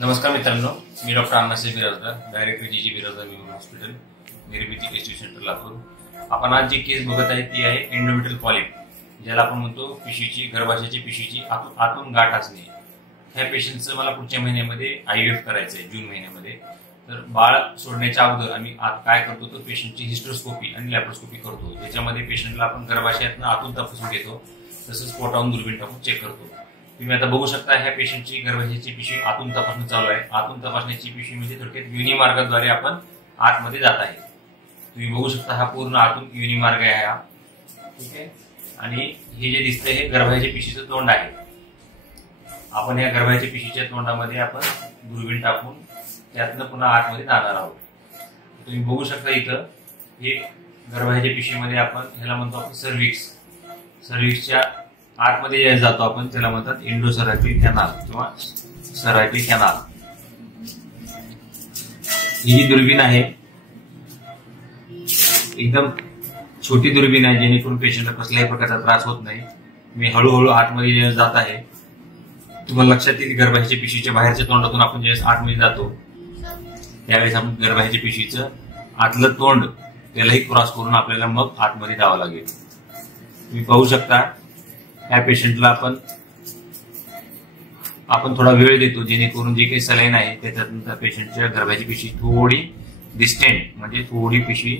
नमस्कार मित्रांनो, मी doctor Annasaheb Birajdar, director जीजी बिराजदार मेमोरियल हॉस्पिटल, निर्मिती टेस्टिंग सेंटर लातूर. आपण आज जी केस बघत आहे ती आहे एंडोमेट्रियल पॉलिप, ज्याला आपण म्हणतो पिशीची गर्भाशयाची पिशीची आतून गाठ असणे. ह्या पेशंटचं मला पुढच्या महिन्यामध्ये IVF करायचं आहे, जून महिन्यामध्ये. तर बाळ सोडण्याच्या अगोदर आम्ही काय करतो तर पेशंटची हिस्ट्रोस्कोपी आणि लॅप्रोस्कोपी करतो. त्याच्यामध्ये पेशंटला आपण गर्भाशयातनं आतून तपासून घेतो, तसंच पोटावरून दुर्बीण टाकून चेक करतो. तुम्ही आता बघू शकता ह्या पेशंटची गर्भाशयाची पिशवी आतून तपासणी चालू आहे. आतून तपासण्याची पिशवी म्हणजे थोडक्यात योनी मार्गाद्वारे आपण आतमध्ये जात आहे. तुम्ही बघू शकता हा पूर्ण आतून योनी मार्ग आहे हा, ठीक आहे. आणि हे जे दिसतंय हे गर्भाशयाच्या पिशीचं तोंड आहे. आपण या गर्भाशयाच्या पिशीच्या तोंडामध्ये आपण दुर्बीण टाकून त्यातनं पुन्हा आतमध्ये जाणार आहोत. तुम्ही बघू शकता इथं हे गर्भाशयाच्या पिशीमध्ये आपण ह्याला म्हणतो आपण सर्व्हिक्सच्या आतमध्ये जातो आपण, त्याला म्हणतात एंडोसरायकल कॅनाल किंवा सरायकल कॅनाल. ही जी दुर्बीण आहे एकदम छोटी दुर्बीण आहे, जेणेकरून पेशंटला कसल्याही प्रकारचा त्रास होत नाही. मी हळूहळू आतमध्ये जात आहे. तुम्हाला लक्षात येईल गर्भाशयाच्या पिशीच्या बाहेरच्या तोंडातून आपण ज्यावेळेस आतमध्ये जातो त्यावेळेस आपण गर्भाशयाच्या पिशीचं आतलं तोंड त्यालाही क्रॉस करून आपल्याला मग आतमध्ये जावं लागेल. तुम्ही पाहू शकता या पेशंटला आपण थोडा वेळ देतो, जेणेकरून जे काही सलाईन आहे त्याच्यातून त्या पेशंटच्या गर्भाची पिशी थोडी डिस्टेंट म्हणजे थोडी पिशवी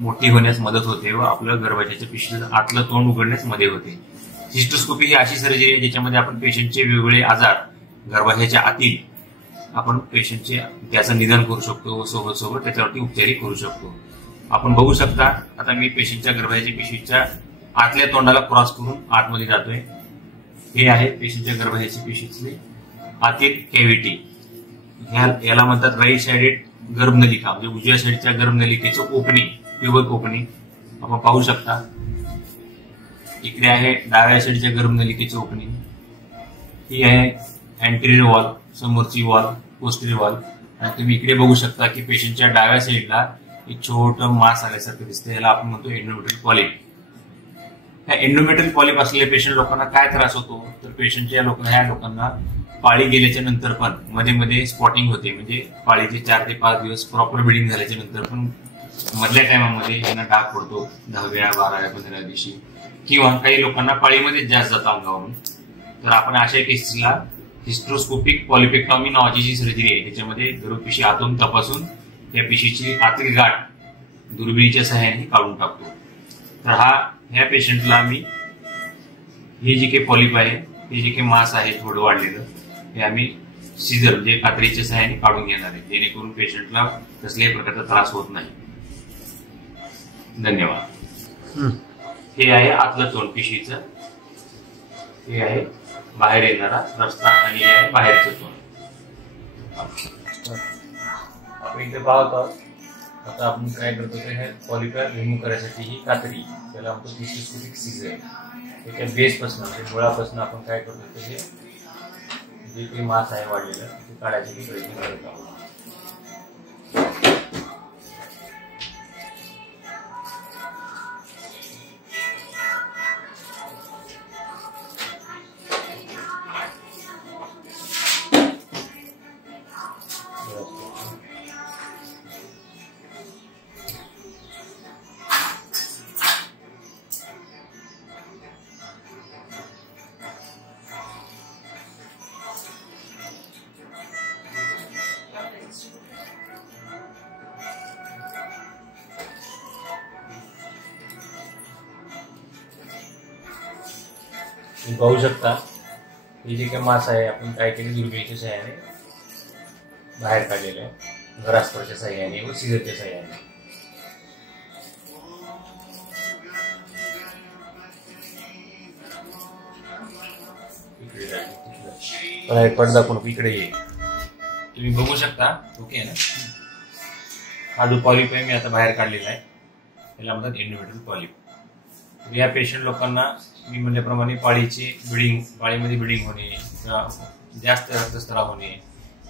मोठी होण्यास मदत होते व आपलं गर्भाशयाच्या पिशीचं आतलं तोंड उघडण्यास मदत होते. हिस्ट्रोस्कोपी ही अशी सर्जरी आहे ज्याच्यामध्ये आपण पेशंटचे वेगवेगळे आजार गर्भाशयाच्या आतील आपण पेशंटचे त्याचं निदान करू शकतो व सोबत त्याच्यावरती उपचारही करू शकतो. आपण बघू शकता आता मी पेशंटच्या गर्भाशयाच्या पिशीच्या आतल्या तोंडाला क्रॉस करून आतमध्ये जातोय. हे आहे पेशंटच्या गर्भाशयाची पिशीची आतील कॅव्हिटी. याला म्हणतात राईट साइडेड गर्भनलिका, म्हणजे उजव्या साईडच्या गर्भनलिकेचं ओपनिंग, ट्युबल ओपनिंग आपण पाहू शकता. इकडे आहे डाव्या साईडच्या गर्भनलिकेचं ओपनिंग. ही आहे अँटेरियर वॉल, समोरची वॉल, पोस्टेरियर वॉल. आणि तुम्ही इकडे बघू शकता की पेशंटच्या डाव्या साईडला एक छोटं मास आल्यासारखं दिसतं. याला आपण म्हणतो एंडोमेट्रियल पॉलिप. ह्या एंडोमेट्रियल पॉलिप असलेल्या पेशंट लोकांना काय त्रास होतो तर पेशंटच्या ह्या लोकांना पाळी गेल्याच्या नंतर पण मध्ये मध्ये स्पॉटिंग होते, म्हणजे पाळीचे 4 ते 5 दिवस प्रॉपर ब्लिडिंग झाल्याच्या नंतर पण मधल्या टायमामध्ये यांना डाग पडतो 10व्या 12व्या 15व्या दिवशी, किंवा काही लोकांना पाळीमध्येच जास्त जातं अंगावरून. तर आपण अशा केसेसला हिस्ट्रोस्कोपिक पॉलिपेक्टॉमी नावाची जी सर्जरी आहे त्याच्यामध्ये गर्भपिशी आतून तपासून त्या पिशीची आतील गाठ दुर्बिणीच्या सहाय्याने काढून टाकतो. तर ह्या पेशंटला आम्ही हे जे काही पॉलिप आहे, हे जे काही मास आहे थोडं वाढलेलं, हे आम्ही सीझर म्हणजे कात्रीच्या सहाय्याने काढून घेणार आहे, जेणेकरून पेशंटला कसल्याही प्रकारचा त्रास होत नाही. धन्यवाद. हे आहे आतलं तोंड पिशीचं, हे आहे बाहेर येणारा रस्ता आणि हे आहे बाहेरचं तोंड. आपण इथे पाहत आहोत. आता आपण काय करतो तर हे पॉलिपॅर रिमूव्ह करायसाठी ही कात्री, त्याला म्हणतो हिस्ट्रोस्कोपिक सीझर. त्याच्या बेसपासून म्हणजे मुळापासून आपण काय करतो तर हे जे काही मास आहे वाढलेलं ते काढायसाठी प्रयत्न करत आहोत. तुम्ही पाहू शकता हे जे काही मास आहे आपण काय केले दुर्बिणीच्या सहाय्याने बाहेर काढलेलं आहे, घरास्त्राच्या सहाय्याने व सीझरच्या सहाय्याने. इकडे पडदा पण इकडे ये, तुम्ही बघू शकता. ओके ना. हा जो पॉलिप आहे मी आता बाहेर काढलेला आहे, त्याला म्हणतात एंडोमेट्रियल पॉलिप. या पेशंट लोकांना मी म्हणल्याप्रमाणे पाळीमध्ये ब्लिडिंग होणे किंवा जास्त रक्तस्राव होणे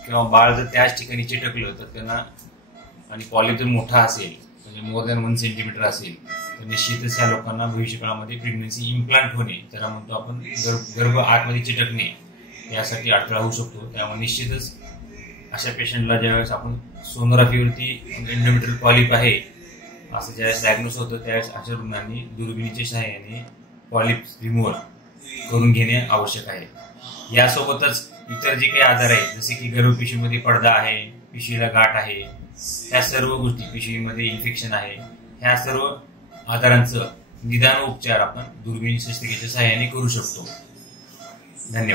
किंवा बाळ जर त्याच ठिकाणी चिटकलं तर त्यांना, आणि पॉलिप जर मोठा असेल म्हणजे मोर दॅन 1 सेंटीमीटर असेल तर निश्चितच या लोकांना भविष्यकाळामध्ये प्रेग्नन्सी इम्प्लांट होणे, त्याला म्हणतो आपण गर्भ आतमध्ये चिटकणे, यासाठी अडथळा होऊ शकतो. त्यामुळे निश्चितच अशा पेशंटला ज्यावेळेस आपण सोनोग्राफीवरती एंडोमेट्रियल पॉलिप आहे असं ज्यावेळेस डायग्नोस होतं त्यावेळेस अशा रुग्णांनी दुर्बिणीच्या सहाय्याने पॉलिप रिमूव्हल करून घेणे आवश्यक आहे. यासोबतच इतर जे काही आजार आहेत जसे की गर्भपिशवीमध्ये पडदा आहे, पिशवीला गाठ आहे, ह्या सर्व गोष्टी, पिशवीमध्ये इन्फेक्शन आहे, ह्या सर्व आजारांचं निदान उपचार आपण दुर्बिणी शस्त्रक्रियेच्या सहाय्याने करू शकतो. धन्यवाद.